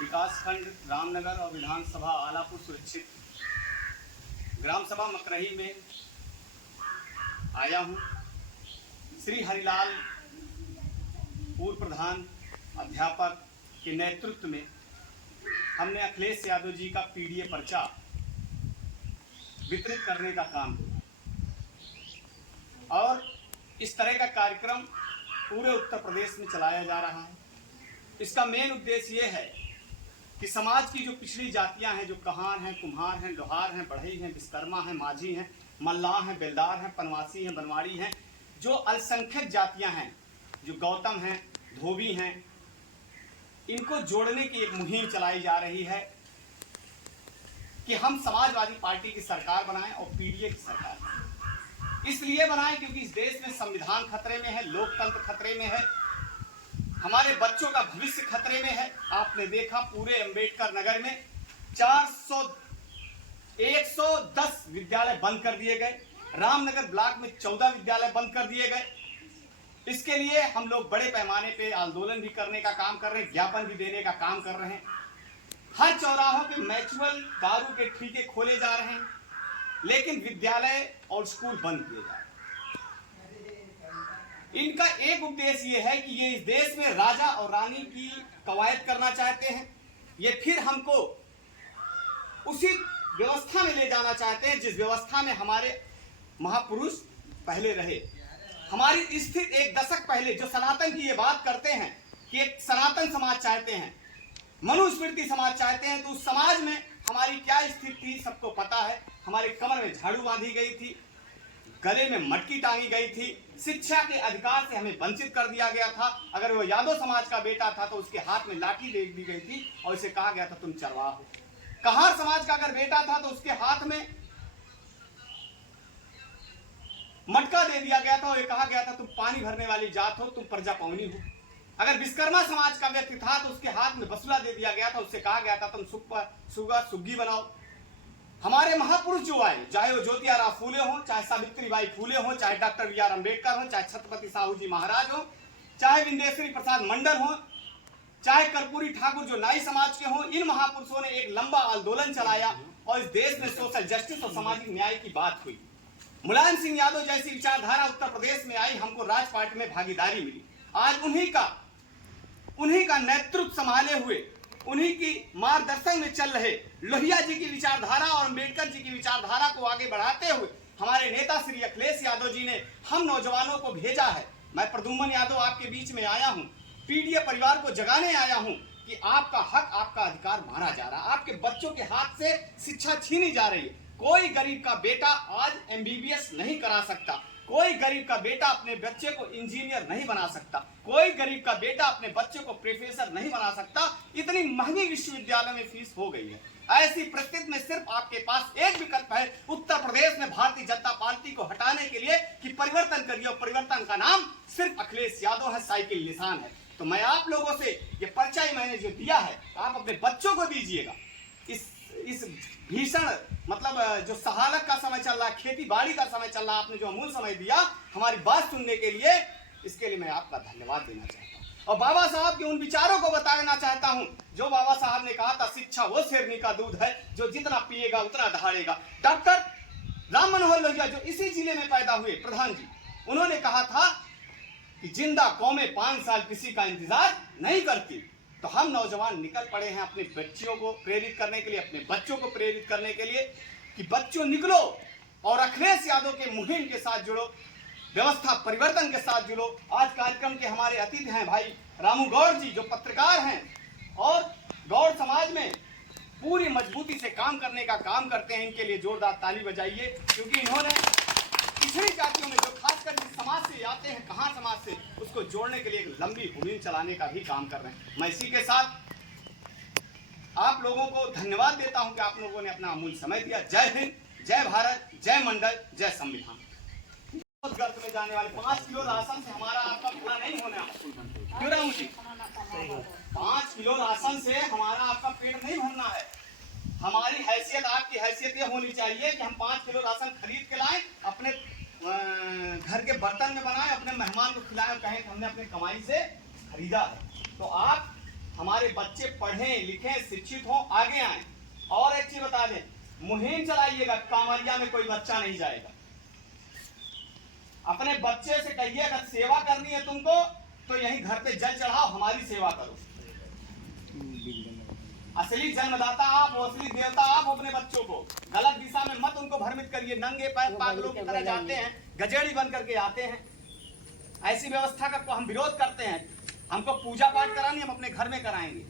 विकासखंड रामनगर और विधानसभा आलापुर सुरक्षित ग्राम सभा मकरही में आया हूं। श्री हरिलाल पूर्व प्रधान अध्यापक के नेतृत्व में हमने अखिलेश यादव जी का पीडीए पर्चा वितरित करने का काम किया और इस तरह का कार्यक्रम पूरे उत्तर प्रदेश में चलाया जा रहा है। इसका मेन उद्देश्य ये है कि समाज की जो पिछड़ी जातियां हैं, जो कहार हैं, कुम्हार हैं, लोहार हैं, बढ़ई हैं, विश्वकर्मा हैं, माझी हैं, मल्लाह हैं, बेलदार हैं, पनवासी हैं, बनवाड़ी हैं, जो अल्पसंख्यक जातियां हैं, जो गौतम हैं, धोबी हैं, इनको जोड़ने की एक मुहिम चलाई जा रही है कि हम समाजवादी पार्टी की सरकार बनाएं और पीडीए की सरकार बनाएं। इसलिए बनाएं क्योंकि इस देश में संविधान खतरे में है, लोकतंत्र खतरे में है, हमारे बच्चों का भविष्य खतरे में है। आपने देखा पूरे अंबेडकर नगर में 110 विद्यालय बंद कर दिए गए, रामनगर ब्लॉक में 14 विद्यालय बंद कर दिए गए। इसके लिए हम लोग बड़े पैमाने पे आंदोलन भी करने का काम कर रहे हैं, ज्ञापन भी देने का काम कर रहे हैं। हर चौराहों पे म्यूचुअल दारू के ठेके खोले जा रहे हैं, लेकिन विद्यालय और स्कूल बंद किए जा रहे हैं। इनका एक उद्देश्य ये है कि ये इस देश में राजा और रानी की कवायद करना चाहते हैं। ये फिर हमको उसी व्यवस्था में ले जाना चाहते हैं जिस व्यवस्था में हमारे महापुरुष पहले रहे। हमारी स्थिति एक दशक पहले जो सनातन की ये बात करते हैं कि एक सनातन समाज चाहते हैं, मनुस्मृति समाज चाहते हैं, तो उस समाज में हमारी क्या स्थिति थी सबको पता है। हमारे कमर में झाड़ू बांधी गई थी, गले में मटकी टांगी गई थी, शिक्षा के अधिकार से हमें वंचित कर दिया गया था। अगर वो यादव समाज का बेटा था तो उसके हाथ में लाठी दे दी गई थी और इसे कहा गया था तुम चरवाह हो। कहार समाज का अगर बेटा था तो उसके हाथ में मटका दे दिया गया था और ये कहा गया था तुम पानी भरने वाली जात हो, तुम प्रजा पौनी हो। अगर विश्वकर्मा समाज का व्यक्ति था तो उसके हाथ में बसुला दे दिया गया था, उससे कहा गया था तुम सुगा सुग्गी बनाओ। हमारे महापुरुष जो आए, चाहे वो ज्योतिराव फूले हो, चाहे सावित्रीबाई फूले हो, चाहे डॉक्टर बी.आर. अम्बेडकर हो, चाहे छत्रपति साहू जी महाराज हो, चाहे विंदेश्वरी प्रसाद मंडल हो, चाहे कर्पूरी ठाकुर जो नाई समाज के हो, इन महापुरुषों ने एक लंबा आंदोलन चलाया और इस देश में सोशल जस्टिस और सामाजिक न्याय की बात हुई। मुलायम सिंह यादव जैसी विचारधारा उत्तर प्रदेश में आई, हमको राज पार्टी में भागीदारी मिली। आज उन्हीं का नेतृत्व संभाले हुए, उन्हीं की मार्गदर्शन में चल रहे लोहिया जी की विचारधारा और अम्बेडकर जी की विचारधारा को आगे बढ़ाते हुए हमारे नेता श्री अखिलेश यादव जी ने हम नौजवानों को भेजा है। मैं प्रद्युम्न यादव आपके बीच में आया हूं, पीडीए परिवार को जगाने आया हूं कि आपका हक, आपका अधिकार मारा जा रहा है, आपके बच्चों के हाथ से शिक्षा छीनी जा रही है। कोई गरीब का बेटा आज एमबीबीएस नहीं करा सकता, कोई गरीब का बेटा अपने बच्चे को इंजीनियर नहीं बना सकता, कोई गरीब का बेटा अपने बच्चे को प्रोफेसर नहीं बना सकता। इतनी महंगी विश्वविद्यालय में फीस हो गई है। ऐसी परिस्थिति में सिर्फ आपके पास एक विकल्प है उत्तर प्रदेश में भारतीय जनता पार्टी को हटाने के लिए कि परिवर्तन करिए, और परिवर्तन का नाम सिर्फ अखिलेश यादव है, साइकिल निशान है। तो मैं आप लोगों से ये पर्चा मैंने जो दिया है आप अपने बच्चों को दीजिएगा। इस भीषण मतलब जो सहालक का समय चल रहा है, खेती बाड़ी का समय चल रहा है, आपने जो अमूल्य समय दिया हमारी बात सुनने के लिए, इसके लिए मैं आपका धन्यवाद देना चाहता हूँ। और बाबा साहब के उन विचारों को बताना चाहता हूँ जो बाबा साहब ने कहा था, शिक्षा वो शेरनी का दूध है जो जितना पिएगा उतना दहाड़ेगा। डॉक्टर राम मनोहर लोहिया जो इसी जिले में पैदा हुए प्रधान जी, उन्होंने कहा था कि जिंदा कौमें 5 साल किसी का इंतजार नहीं करती। तो हम नौजवान निकल पड़े हैं अपने बच्चियों को प्रेरित करने के लिए, अपने बच्चों को प्रेरित करने के लिए कि बच्चों निकलो और अखिलेश यादव के मुहिम के साथ जुड़ो, व्यवस्था परिवर्तन के साथ जुड़ो। आज कार्यक्रम के हमारे अतिथि हैं भाई रामू गौड़ जी जो पत्रकार हैं और गौड़ समाज में पूरी मजबूती से काम करने का काम करते हैं। इनके लिए जोरदार ताली बजाइए क्योंकि इन्होंने पिछड़ी जातियों में जो खासकर जिस समाज से आते हैं, कहां समाज से, उसको जोड़ने के लिए एक लंबी मुहिम चलाने का भी काम कर रहे हैं। मैं इसी के साथ आप लोगों को धन्यवाद देता हूं कि आप लोगों ने अपना अमूल्य समय दिया। जय हिंद, जय भारत, जय मंडल, जय संविधान। गर्त में जाने वाले 5 किलो राशन से हमारा आपका पूरा नहीं होना। क्यों रामू जी? 5 किलो राशन से हमारा आपका पेट नहीं भरना है। हमारी हैसियत, आपकी हैसियत ये होनी चाहिए कि हम 5 किलो राशन खरीद के लाएं, अपने घर के बर्तन में बनाएं, अपने मेहमान को खिलाएं और कहें कि हमने अपनी कमाई से खरीदा है। तो आप हमारे हमारे बच्चे पढ़ें लिखें शिक्षित हों आगे आए। और एक चीज बता दें, मुहिम चलाइएगा, कांवरिया में कोई बच्चा नहीं जाएगा। अपने बच्चे से कहिए अगर सेवा करनी है तुमको तो यहीं घर पे जल चढ़ाओ, हमारी सेवा करो। असली जन्मदाता आप हो, असली देवता आप हो। अपने बच्चों को गलत दिशा में मत उनको भ्रमित करिए। नंगे पैर पागलों की तरह जाते हैं, गजेड़ी बन करके आते हैं। ऐसी व्यवस्था का हम विरोध करते हैं। हमको पूजा पाठ करानी हम अपने घर में कराएंगे।